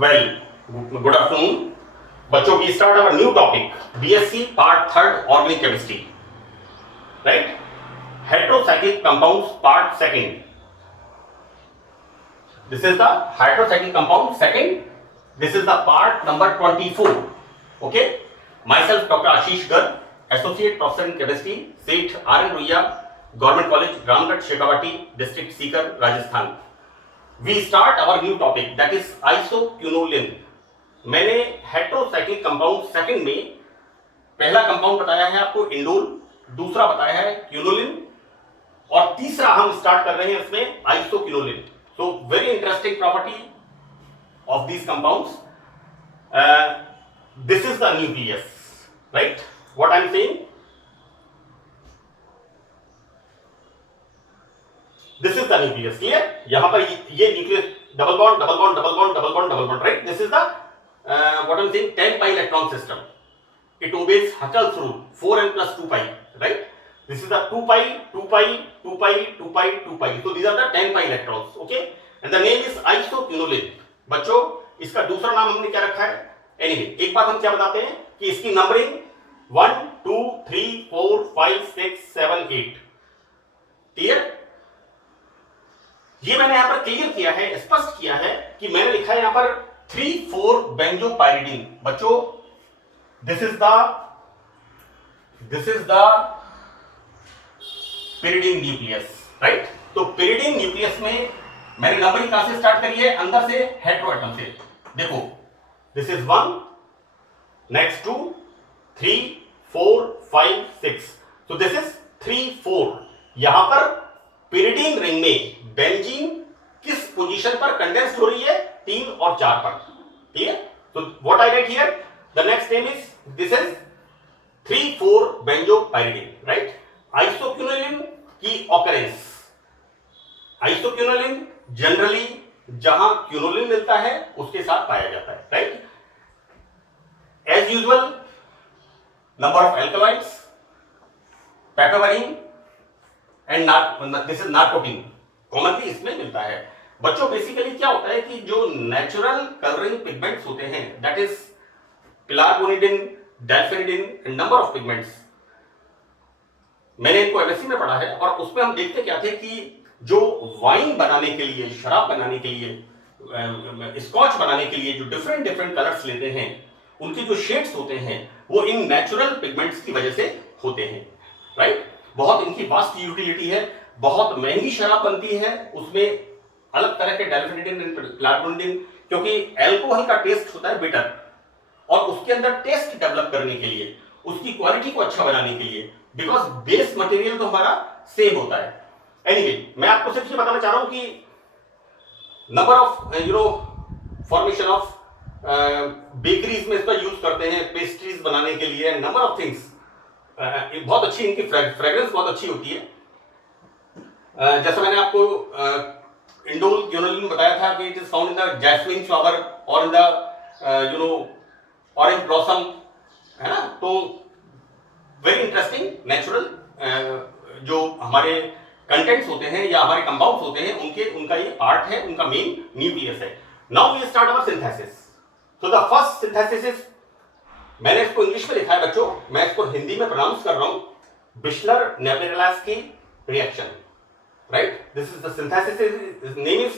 Well, good afternoon. बच्चों, we start our new topic, BSc Part 3rd Organic Chemistry. Right? Heterocyclic compounds Part 2nd. This is the heterocyclic compound 2nd. This is the part number 24. Okay? Myself, Dr. Ashish Garg, Associate Professor in Chemistry, Seth R.N. Ruia, Government College, Ramgarh, Shekhawati, District Sikar, Rajasthan. We start our new topic, that is isoquinoline. मैंने heterocyclic compound second में पहला compound बताया है आपको indole, दूसरा बताया है quinoline और तीसरा हम स्टार्ट कर रहे हैं इसमें isoquinoline. So very interesting property of these compounds. This is the nucleus, right? What I am saying, this is the nucleus. Clear? यहां पर ये nucleus double bond double bond double bond double bond double bond, right? This is the what I'm saying 10 pi electron system. It obeys Huckel's rule 4n plus 2 pi, right? This is the 2 pi 2 pi 2 pi 2 pi 2 pi. So these are the 10 pi electrons. Okay, and the name is isoquinoline. बच्चों, इसका दूसरा नाम हमने क्या रखा है? Anyway, एक बात हम क्या बताते हैं कि इसकी नंबरिंग 1 2 3 4 5 6 7 8. क्लियर? ये मैंने यहां पर क्लियर किया है, स्पष्ट किया है कि मैंने लिखा है यहां पर 3,4 बेंजोपाइरिडीन. बच्चों, this is the pyridine nucleus, right? तो pyridine न्यूक्लियस में मैंने नंबरिंग कहां से स्टार्ट करी है? अंदर से, हेटेरोएटम से. देखो, दिस इज 1, नेक्स्ट 2, 3 4 5 6. तो दिस इज 3 4. यहां पर pyridine रिंग में बेंजीन किस पोजीशन पर कंडेंस्ड हो रही है? 3 और 4 पर. क्लियर? तो what I write here, the next name is, this is 3,4 benzopyridine, right? Isoquinoline की ऑकरेंस, आइसोक्यूनोलिन जनरली जहां क्यूनोलिन मिलता है उसके साथ पाया जाता है, राइट? As usual, number of alkaloids, papaverine and this is narcotine commonly इसमें मिलता है. बच्चों, बेसिकली क्या होता है कि जो नेचुरल कलरिंग पिगमेंट्स होते हैं, that is pelargonidin, delphinidin and number of pigments. मैंने इनको एमएससी में पढ़ा है और उसमें हम देखते क्या थे कि जो वाइन बनाने के लिए, शराब बनाने के लिए, स्कॉच बनाने के लिए जो डिफरेंट डिफरेंट कलर्स लेते हैं, उनके जो शेड्स होते हैं वो इन नेचुरल पिगमेंट्स की वजह से होते हैं, राइट? बहुत इनकी वास्ट यूटिलिटी है. बहुत महंगी शराब बनती है, उसमें अलग तरह के डेल्फिनिडिन एंड पिलारगोनिडिन, क्योंकि अल्कोहल का टेस्ट होता है बिटर, और उसके अंदर टेस्ट डेवलप करने के लिए, उसकी क्वालिटी को अच्छा बनाने के लिए, बिकॉज बेस मटेरियल तो हमारा सेम होता है. एनीवे, मैं आपको सिर्फ ये बताना चाह रहा हूं कि number of formation of bakeries में इसका यूज करते हैं पेस्ट्रीज बनाने के लिए, नंबर ऑफ थिंग्स. बहुत अच्छी इनकी फ्रेग्रेंस बहुत अच्छी होती है. जैसा मैंने आपको इंडोल क्यूनोलिन बताया था कि it is found in the jasmine flower और इन द ऑरेंज ब्लॉसम, है ना? तो वेरी इंटरेस्टिंग नेचुरल जो हमारे कंटेंट्स होते हैं या हमारे कंपाउंड्स होते हैं, उनका ये पार्ट है, उनका मेन न्यूक्लियस है. Now we start our synthesis. So the first synthesis is, मैंने इसको इंग्लिश में लिखा है बच्चों, मैं इसको हिंदी में प्रोनाउंस कर रहा हूं, बिशलर नेपेरेलास्की reaction, right? This is the synthesis. His name is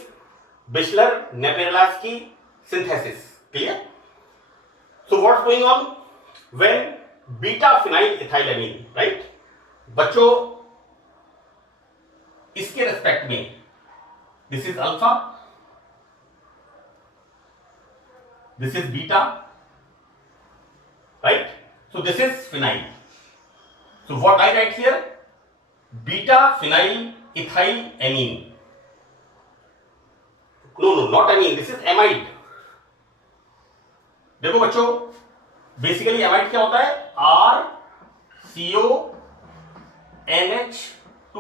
Bishler-Neperlaski synthesis. Clear? So what's going on when beta-phenylethylamine, right? बच्चों, इसके रेस्पेक्ट में this is alpha, this is beta, right? So this is phenyl. So what I write here, beta-phenyl ethyl amine. No, not amine. This is amide. देखो बच्चों, basically amide क्या होता है? RCONH2,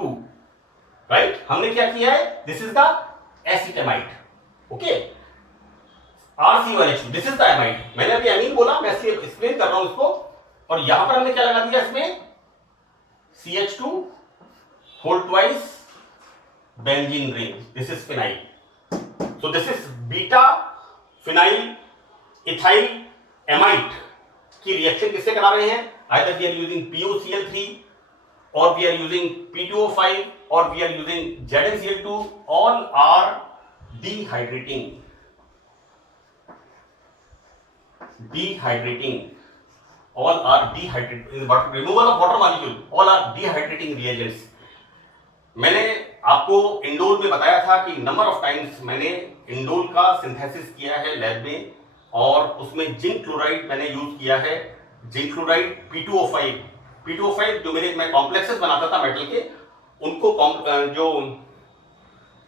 right? हमने क्या किया है? This is the acetamide. Okay, RCONH2, this is the amide. मैंने अभी एमीन बोला, मैं एक्सप्लेन कर रहा हूं इसको, और यहां पर हमने क्या लगा दिया इसमें? CH2 whole twice benzene ring. This is phenyl. So this is beta phenyl ethyl amide की रिएक्शन किससे करा रहे हैं? Either we are using POCl3 और वी आर यूजिंग P2O5 और we are using ZnCl2, all are dehydrating all are dehydrating removal of water molecule, all are dehydrating reagents. मैंने आपको indole में बताया था कि नंबर ऑफ टाइम्स मैंने indole का सिंथेसिस किया है लैब में, और उसमें जिंक क्लोराइड मैंने यूज किया है, जिंक क्लोराइड P2O5 जो मैं कॉम्प्लेक्सेस बनाता था मेटल के, उनको जो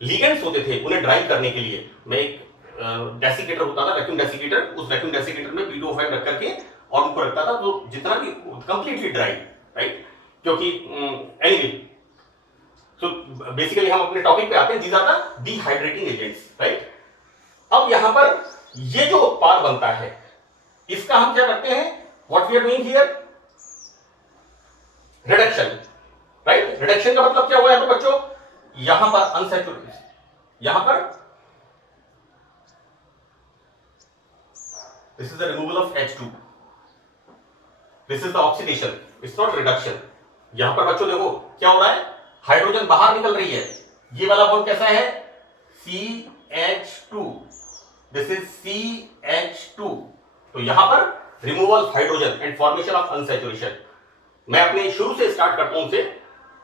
लिगेंड्स होते थे उन्हें ड्राइव करने के लिए मैं एक डेसिकेटर होता था, वैक्यूम डेसिकेटर, उस वैक्यूम डेसिकेटर में P2O5 रख करके और उनको रखता था, तो जितना भी कंप्लीटली ड्राई, राइट, क्योंकि एनीवे, सो बेसिकली हम अपने टॉपिक पे आते हैं, these are the dehydrating agents, right. अब यहां पर ये जो उत्पाद बनता है इसका हम क्या करते हैं, what we are doing here, reduction, right. Reduction का मतलब क्या हुआ है तो बच्चों, यहां पर अनसैचुरेटेड, यहां पर this is the removal of H2, this is the oxidation, it's not reduction। यहां पर बच्चों देखो क्या हो रहा है, हाइड्रोजन बाहर निकल रही है, ये वाला बॉन्ड कैसा है, CH2, this is CH2, तो यहां पर removal hydrogen and formation of unsaturation. मैं अपने शुरू से स्टार्ट करता हूं, से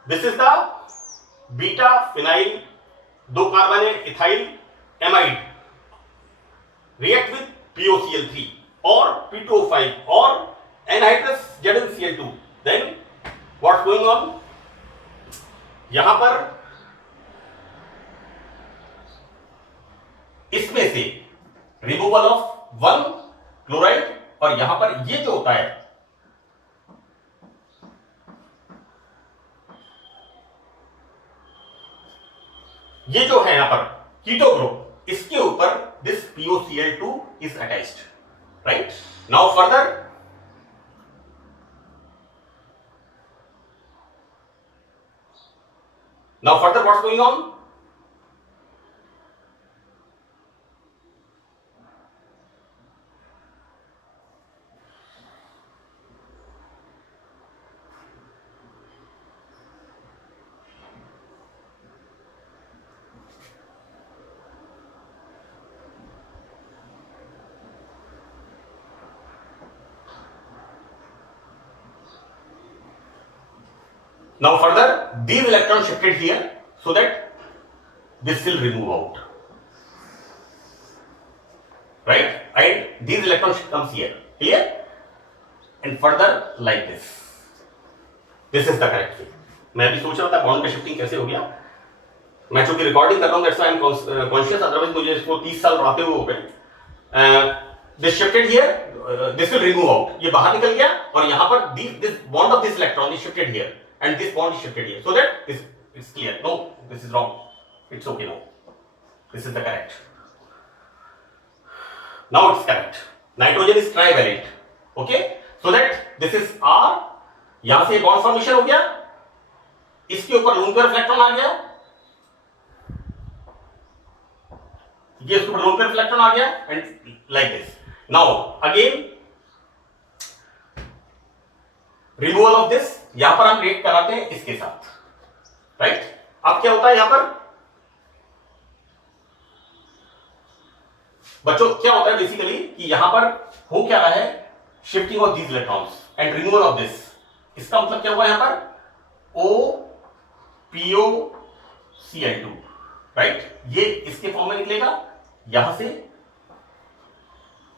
this is the beta phenyl 2 carbonate ethyl amide react with POCl3 or P2O5 or anhydrous ZnCl2, then what's going on, यहां पर इसमें से रिमूवल ऑफ 1 क्लोराइड, और यहां पर ये जो होता है, ये जो है यहां पर कीटो ग्रुप, इसके ऊपर this POCl2 is attached, right? Now further what's going on, now further these electrons shifted here so that this will remove out, right, and these electrons comes here, clear, and further like this is the correct way। मैं अभी सोच रहा था bond का shifting कैसे हो गया, मैं चूंकि रिकॉर्डिंग कर रहा हूं, that's why I am conscious, otherwise मुझे इसको 30 साल पढ़ाते हुए हो गए। This shifted here, this will remove out, ये बाहर निकल गया, और यहां पर this bond of this electron is shifted here and this bond is shifted here, so that this is clear, no this is wrong, it's okay, no this is the correct, now it's correct, nitrogen is trivalent, okay, so that this is R, यहां से bond formation हो गया, इसके ऊपर lone pair electron आ गया, ये इसके ऊपर लोन पेयर इलेक्ट्रॉन आ गया, and like this. Now again removal of this, यहां पर हम रिएक्ट कराते हैं इसके साथ, राइट। अब क्या होता है यहां पर बच्चों, क्या होता है बेसिकली कि यहां पर हो क्या रहा है, shifting of these electrons and removal of this. इसका मतलब क्या हुआ यहां पर, OPOCl2, राइट, ये इसके फॉर्म में निकलेगा यहां से,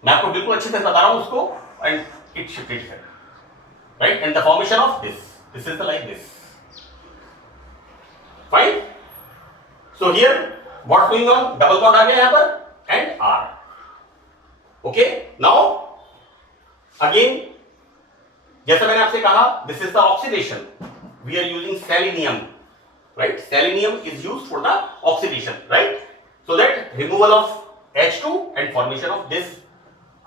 मैं आपको बिल्कुल अच्छे से बता रहा हूं उसको, and it shifted here, right, and the formation of this is the like this, fine। so here what's going on, double bond आ गया यहां पर, and R, okay। now again जैसा मैंने आपसे कहा, this is the oxidation, we are using selenium, right, selenium is used for the oxidation, right, so that removal of H2 and formation of this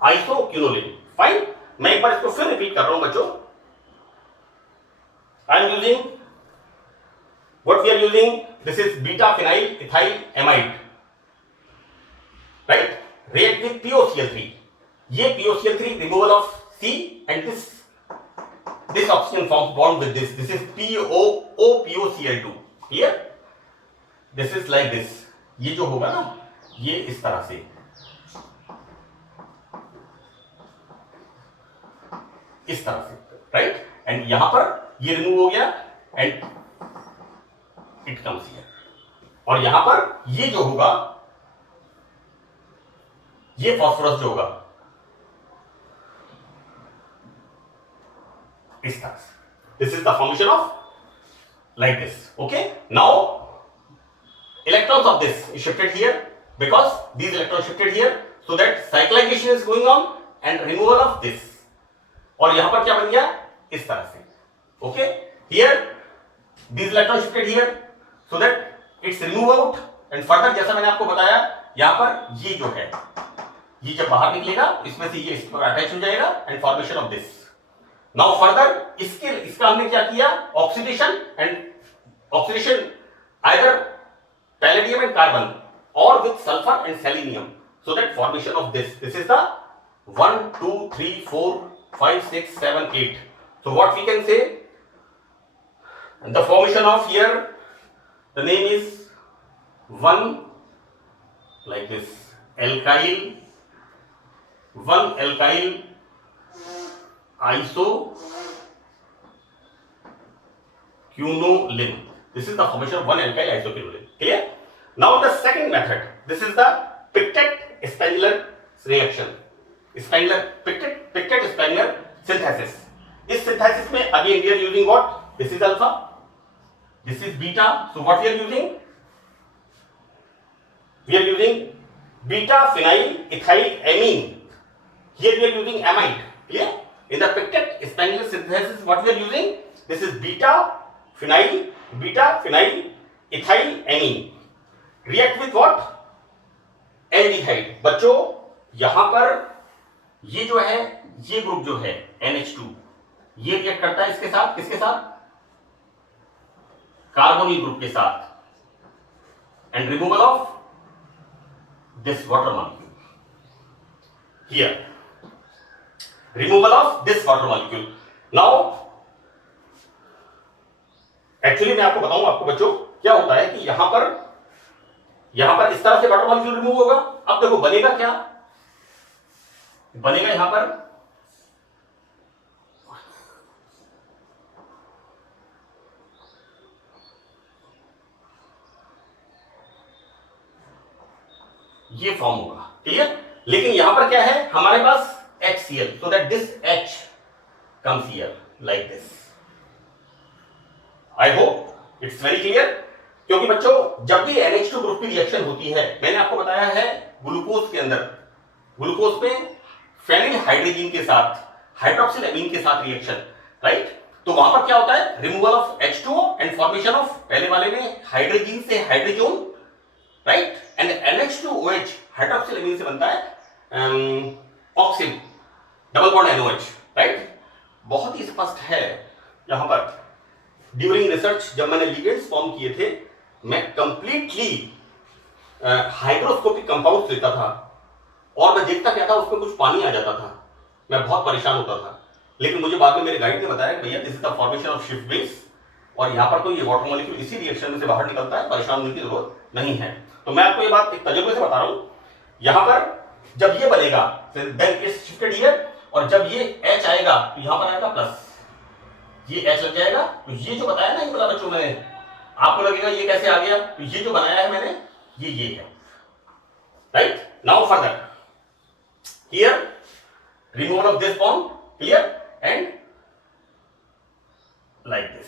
isoquinoline, fine। मैं एक बार इसको फिर repeat कर रहा हूं बच्चों, I am using what we are using, this is beta phenyl ethyl amide, right, react with POCl3. ये POCl3 removal of C and this oxygen forms bond with this. This is POCl2. Clear? This is like this. ये जो होगा ना, ये इस तरह से, इस तरह से, राइट? एंड यहां पर ये रिमूव हो गया एंड इट कम्स हियर. और यहां पर ये जो होगा, ये फास्फोरस जो होगा इस तरह से. This is the formation of like this. Okay, now electrons of this is shifted here because these electrons shifted here, so that cyclization is going on and removal of this. और यहां पर क्या बन गया? इस तरह से. Okay, here these electrons shifted here so that it's remove out and further जैसा मैंने आपको बताया, यहां पर ये जो है, ये जब बाहर निकलेगा इसमें से ये इस पर अटैच हो जाएगा and formation of this. Now further इसका हमने क्या किया? Oxidation either palladium and carbon or with sulfur and selenium, so that formation of this is the 1 2 3 4 5 6 7 8. So what we can say, the formation of here, the name is 1 like this alkyl, 1 alkyl isoquinoline. This is the formation of 1 alkyl isoquinoline. Clear? Now the second method, this is the Pictet-Spengler reaction. Pictet-Spengler synthesis. इस synthesis में again we are using what? This is alpha, this is beta. So what we are using? We are using beta phenyl ethyl amine. Here we are using amide. Clear? In the Pictet-Spengler synthesis, what we are using? This is beta phenyl ethyl amine. React with what? aldehyde. बच्चों यहां पर ये जो है, ये group जो है NH2, ये रिएक्ट करता है इसके साथ, किसके साथ? कार्बोनिल ग्रुप के साथ, and removal of this water molecule. Here removal of this water molecule. Now actually मैं आपको बताऊं आपको बच्चों क्या होता है कि यहां पर इस तरह से वाटर मॉलिक्यूल रिमूव होगा. अब देखो बनेगा क्या? बनेगा यहां पर ये फॉर्म होगा. क्लियर? लेकिन यहां पर क्या है हमारे पास HCl, so that this H comes here like this. I hope it's very clear. क्योंकि बच्चों जब भी NH2 ग्रुप की रिएक्शन होती है, मैंने आपको बताया है ग्लूकोज के अंदर, ग्लूकोज पे फेनिल हाइड्रोजन के साथ हाइड्रोक्सिल अमीन के साथ रिएक्शन, राइट? तो वहां पर क्या होता है? Removal of H2O and formation of, पहले वाले में हाइड्रोजन से hydrogen, right? And NH2OH hydroxyl amine से बनता है oxime, double bond NOH, right? बहुत ही स्पष्ट है यहां पर. ड्यूरिंग रिसर्च जब मैंने लिगेंड्स फॉर्म किए थे, मैं कंप्लीटली हाइड्रोस्कोपिक कंपाउंड्स लेता था और मैं देखता क्या था, उसमें कुछ पानी आ जाता था, मैं बहुत परेशान होता था. लेकिन मुझे बाद में मेरे गाइड ने बताया भैया this is the formation of shift base, और यहाँ पर तो ये वाटर मॉलिक्यूल इसी रिएक्शन में से बाहर निकलता है, परेशान होने की जरूरत नहीं है. तो मैं आपको ये बात एक तजुर्बे से बता रहा हूँ. यहाँ पर जब ये बनेगा देन इट्स शिफ्टेड हियर, और जब ये H आएगा तो यहां पर आएगा प्लस, ये H लग जाएगा. तो ये जो बताया ना, ये बोला बच्चों मैंने, आपको लगेगा ये कैसे आ गया? तो ये जो बनाया है मैंने, ये है, right? Now further here removal of this bond, clear? And like this.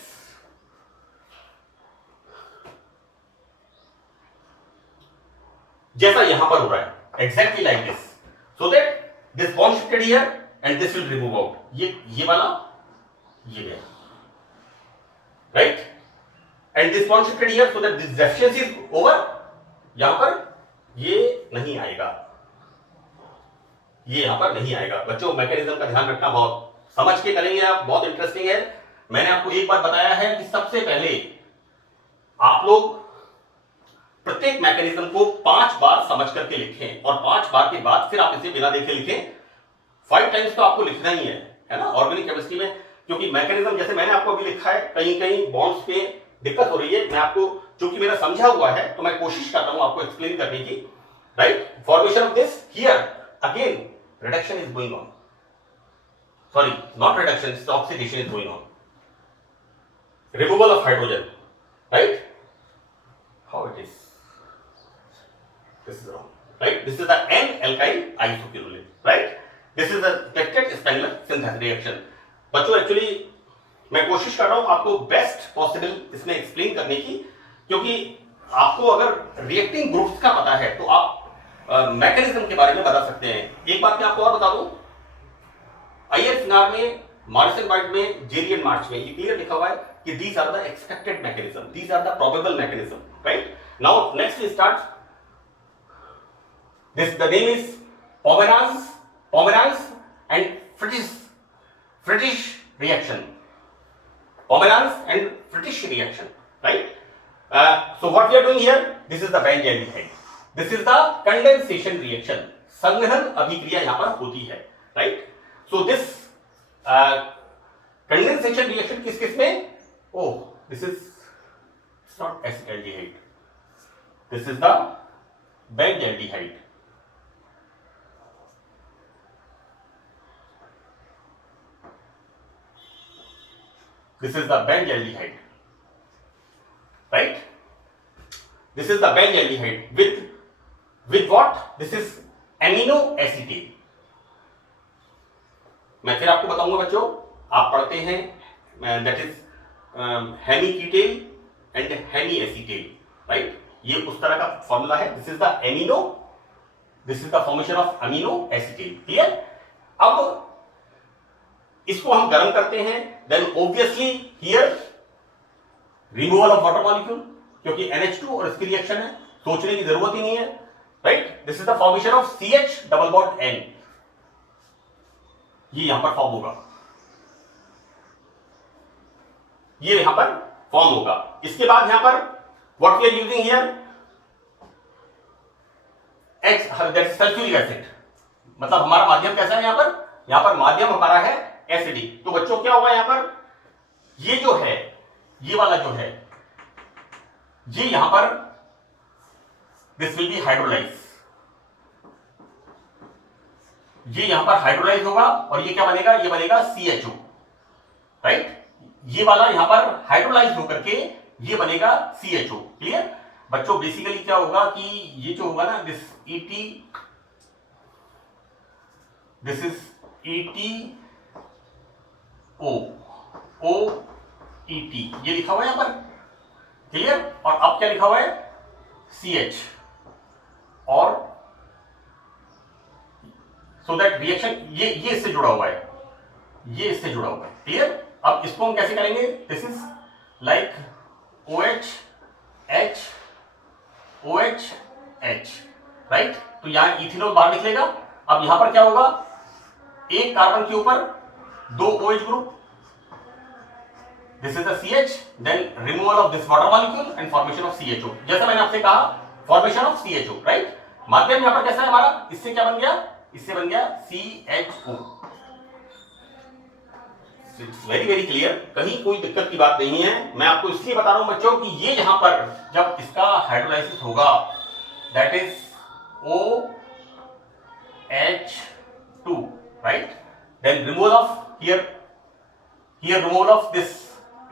जैसा यहां पर हो रहा है, exactly like this, so that this bond shifted here and this will remove out. ये वाला ये गया, right? And this bond shifted here so that this deficiency is over. यहां पर ये नहीं आएगा, ये यहां पर नहीं आएगा. बच्चों मैकेनिज्म का ध्यान रखना, बहुत समझ के करेंगे आप, बहुत इंटरेस्टिंग है. मैंने आपको एक बार बताया है कि सबसे पहले आप लोग प्रत्येक मैकेनिज्म को 5 बार समझ करके लिखें और 5 बार के बाद फिर आप इसे बिना देखे लिखें। 5 टाइम्स तो आपको लिखना ही है ना ऑर्गेनिक केमिस्ट्री में, क्योंकि मैकेनिज्म जैसे मैंने आपको अभी लिखा है, कहीं कहीं बॉन्ड्स पे दिक्कत हो रही है, मैं आपको चूंकि मेरा समझा हुआ है तो मैं कोशिश कर रहा हूं आपको एक्सप्लेन करने की, right. Formation of this here again reduction is going on, sorry not reduction, oxidation is going on, removal of hydrogen, right? How it is? This is wrong, right? This is the N-alkyl isoquinoline, right? This is the Beckett Spengler synthesis reaction. बच्चों actually मैं कोशिश कर रहा हूं आपको best possible इसमें explain करने की, क्योंकि आपको अगर रिएक्टिंग ग्रुप्स का पता है तो आप मैकेनिज्म के बारे में बता सकते हैं। एक बात मैं आपको और बता दूं, IFNR में, मॉरिसन वाइट में, जेरी एंड मार्च में ये क्लियर लिखा हुआ है कि these are the expected mechanism, these are the probable mechanism, right? Now next we start this, the name is Pomeranz and Fritzsche reaction, Pomeranz and Fritzsche reaction, right? So what we are doing here, this is the benzaldehyde, this is the condensation reaction, संघनन अभिक्रिया यहां पर होती है, right? So this condensation reaction किस किस में, oh this is, it's not acetaldehyde, this is the benzaldehyde, this is the benzaldehyde, right? This is the benzaldehyde with what, this is amino acetate। मैं फिर आपको बताऊंगा बच्चों, आप पढ़ते हैं that is hemiketal and hemiacetal, right? ये उस तरह का फॉर्मूला है। This is the amino, this is the formation of amino acetal, clear? अब इसको हम गर्म करते हैं, then obviously here removal of water molecule, क्योंकि NH2 और इसकी रिएक्शन है, सोचने की जरूरत ही नहीं है, right? This is the formation of CH double bond N, ये यहां पर फॉर्म होगा, ये यहां पर फॉर्म होगा। इसके बाद यहां पर what we are using here, that is sulphuric acid, मतलब हमारा माध्यम कैसा है यहां पर माध्यम हमारा है एसिडिक। तो बच्चों क्या होगा यहां पर, ये जो है, ये वाला जो है, ये यहां पर दिस विल बी हाइड्रोलाइज, ये यहां पर हाइड्रोलाइज होगा और ये क्या बनेगा, ये बनेगा CHO, राइट? ये वाला यहां पर हाइड्रोलाइज होकर के ये बनेगा CHO, क्लियर? बच्चों बेसिकली क्या होगा कि ये जो होगा ना, दिस दिस इज ETO ये लिखा हुआ है यहां पर, क्लियर? और अब क्या लिखा हुआ है, CH, और सो दैट रिएक्शन ये इससे जुड़ा हुआ है, ये इससे जुड़ा हुआ है, क्लियर? अब इसको हम कैसे करेंगे, this is like OH H OH H, right? तो यहां इथेनॉल बाहर निकलेगा। अब यहां पर क्या होगा, एक कार्बन के ऊपर 2 OH group, this is the CH, then removal of this water molecule and formation of CHO, जैसा मैंने आपसे कहा फॉर्मेशन ऑफ CHO, राइट? माध्यम यहां पर कैसा है हमारा, इससे क्या बन गया, इससे बन गया CHO। It's very very clear, कहीं कोई दिक्कत की बात नहीं है। मैं आपको इसलिए बता रहा हूं बच्चों कि ये यहां पर जब इसका हाइड्रोलाइसिस होगा, दैट इज OH2, राइट? Then removal of here removal of this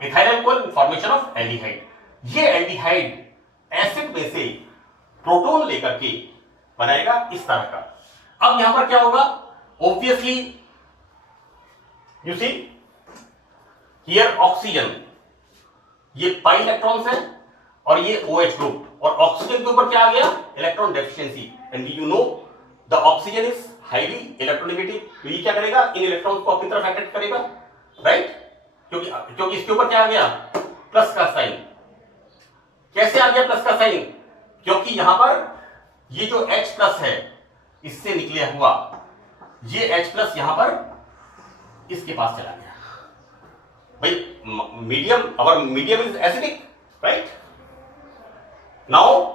ethyl alcohol, formation of aldehyde. ये एल्डिहाइड एसिड में से प्रोटॉन लेकर के बनाएगा इस तरह का। अब यहां पर क्या होगा, obviously you see here oxygen, ये पाई इलेक्ट्रॉन्स है और ये OH ग्रुप, और ऑक्सीजन के ऊपर क्या आ गया, electron deficiency, and you know the oxygen is highly electronegative. तो ये क्या करेगा, इन इलेक्ट्रॉन्स को अपनी तरफ अट्रैक्ट करेगा, राइट? क्योंकि इसके ऊपर क्या आ गया, प्लस का साइन। कैसे आ गया प्लस का साइन, क्योंकि यहां पर ये जो H प्लस है इससे निकले हुआ ये H प्लस यहां पर इसके पास चला गया। भाई medium, our medium is acidic, right? Now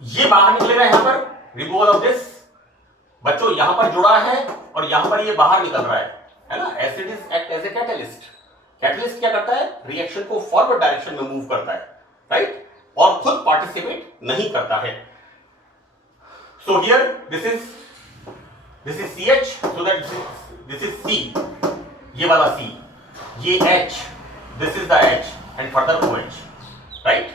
ये बाहर निकलेगा यहां पर, रिमूवल ऑफ दिस, बच्चों यहां पर जुड़ा है और यहां पर ये बाहर निकल रहा है ना। Acid is act as a catalyst. Catalyst क्या करता है, रिएक्शन को फॉरवर्ड डायरेक्शन में मूव करता है, राइट, और खुद पार्टिसिपेट नहीं करता है। So here this is CH, so that this is C, ये वाला C, ये H, this is the H and further OH, right?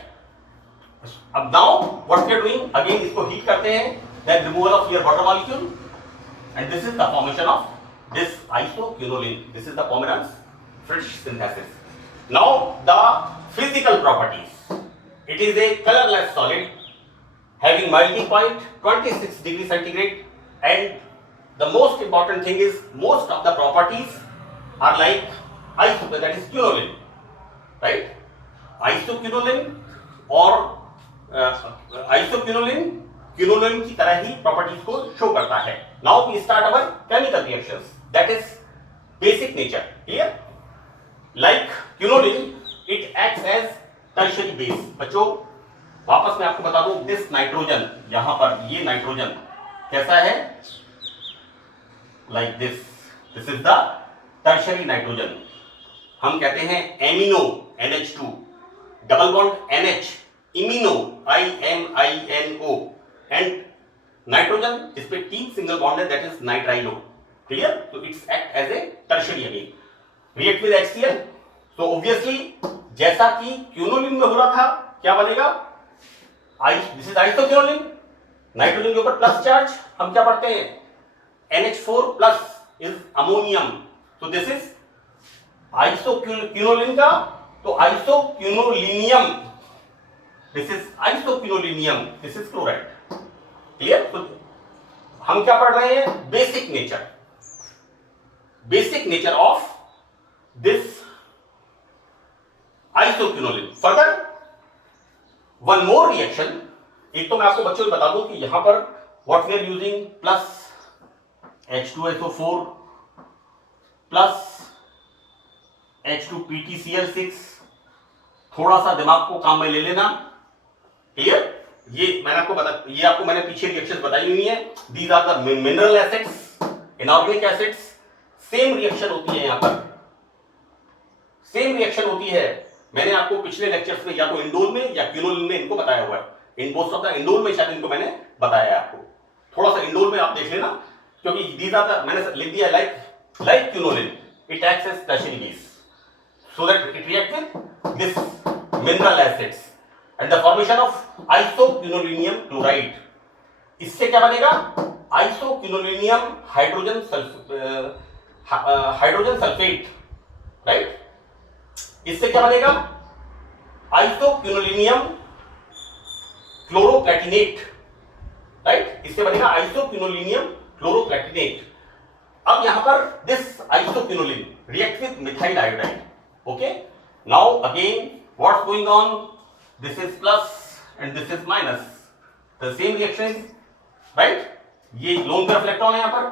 अब now what we are doing, again इसको heat करते हैं, then removal of your water molecule, and this is the formation of this isoquinoline. This is the Pomeranz-Fritsch synthesis. Now the physical properties. It is a colorless solid having melting point 26 degrees centigrade, and the most important thing is most of the properties are like that is quinoline, right? Isoquinoline और isoquinoline quinoline की तरह ही properties को show करता है। Now we start our chemical reactions, that is basic nature, clear? Like quinoline, it acts as tertiary base। बच्चों वापस मैं आपको बता दूं, this nitrogen, यहां पर ये नाइट्रोजन कैसा है, like this is the tertiary nitrogen। हम कहते हैं amino NH2, double bond NH, imino IMINO, and nitrogen इस पे 3 सिंगल बॉन्ड है, दैट इज नाइट्राइलो, क्लियर? तो it's act as a tertiary again, react with HCl। So obviously जैसा कि quinoline में हो रहा था, क्या बनेगा, दिस इज आइसोक्यूनोलिन, नाइट्रोजन के ऊपर प्लस चार्ज, हम क्या पढ़ते हैं, NH4 प्लस इज अमोनियम, तो दिस इज आइसोक्यूनोलिन का, तो isoquinolinium, this is isoquinolinium, this is chloride, clear? तो हम क्या पढ़ रहे हैं, basic nature of this isoquinoline. Further one more reaction, एक तो मैं आपको बच्चों को बता दूं कि यहां पर what we are using, plus H2SO4 plus H2PtCl6, थोड़ा सा दिमाग को काम में ले लेना, क्लियर? ये आपको मैंने पीछे रिएक्शंस बताई हुई है। These are the mineral acids, inorganic acids, same reaction होती है, यहां पर सेम रिएक्शन होती है। मैंने आपको पिछले लेक्चर्स में या तो इंडोल में या क्यूनोलिन में इनको बताया हुआ है, in most of the indole में शायद इनको मैंने बताया है आपको, थोड़ा सा इंडोल में आप देख लेना, क्योंकि दीज आर द, मैंने लिख दिया like quinoline, it acts as tertiary base, so that it reacts with this mineral acids and the formation of isoquinolinium chloride। इससे क्या बनेगा, isoquinolinium हाइड्रोजन सल्फेट, राइट? इससे क्या बनेगा, isoquinolinium क्लोरोप्लैटिनेट, राइट? इससे बनेगा isoquinolinium क्लोरोप्लैटिनेट। अब यहां पर this isoquinoline reacts with methyl iodide, okay? Now again what's going on, this is plus and this is minus, the same reaction, right? ये लोन पेयर इलेक्ट्रॉन है, यहां पर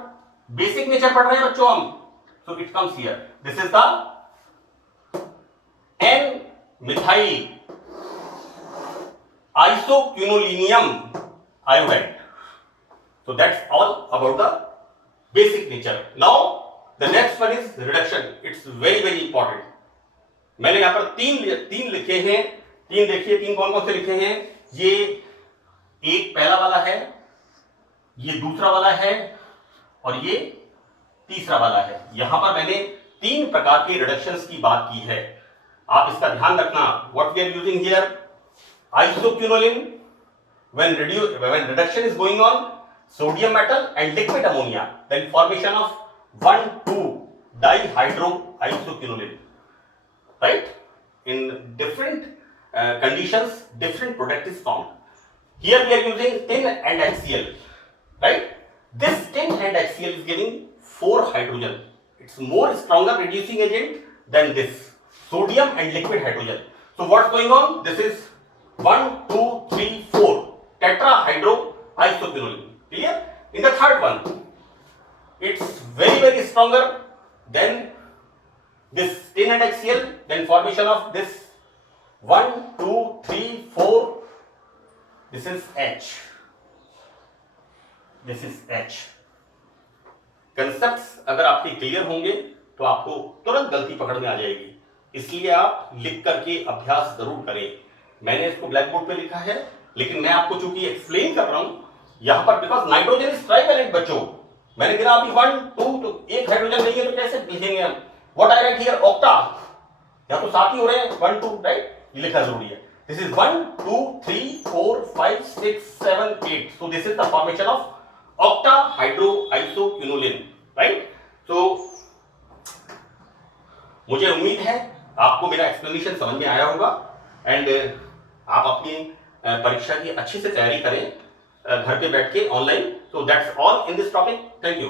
बेसिक नेचर पढ़ रहे हैं बच्चों हम, so it comes here, this is the N methyl isoquinolinium iodide। So that's all about the basic nature। Now the next one is reduction, it's very important। मैंने यहां पर तीन लिखे हैं, तीन देखिए, तीन कौन कौन से लिखे हैं, ये एक पहला वाला है, ये दूसरा वाला है और ये तीसरा वाला है। यहां पर मैंने 3 प्रकार के रिडक्शंस की बात की है, आप इसका ध्यान रखना। What we are using here, isoquinoline, when reduction is going on, sodium metal and liquid ammonia, then formation of 1,2 dihydroisoquinoline, right? In different conditions, different product is formed. Here we are using tin and HCl, right? This tin and HCl is giving 4 hydrogen. It's more stronger reducing agent than this sodium and liquid hydrogen. So what's going on? This is 1, 2, 3, 4 tetrahydroisoquinoline. Clear? In the third one, it's very stronger than this tin and HCl, then formation of this 1, 2, 3, 4 this is H, this is H। Concepts अगर आपके clear होंगे तो आपको तुरंत गलती पकड़ में आ जाएगी, इसलिए आप लिख करके अभ्यास जरूर करें। मैंने इसको ब्लैक बोर्ड पे लिखा है, लेकिन मैं आपको चूंकि एक्सप्लेन कर रहा हूं यहां पर, बिकॉज नाइट्रोजन इज ट्राइवेलेंट बच्चों। मैंने गिरा अभी 1 2, तो एक हाइड्रोजन नहीं है तो कैसे लिखेंगे हम? What I write here, octa, यहां तो 7 ही हो रहे हैं, 1 2, राइट? ये लिखना जरूरी है। This is 1 2 3 4 5 6 7 8, so this is the formation of octa hydro isoquinoline, right? तो मुझे उम्मीद है आपको मेरा एक्सप्लेनेशन समझ में आया होगा, एंड आप अपनी परीक्षा की अच्छे से तैयारी करें घर पे बैठ के online. So that's all in this topic. Thank you.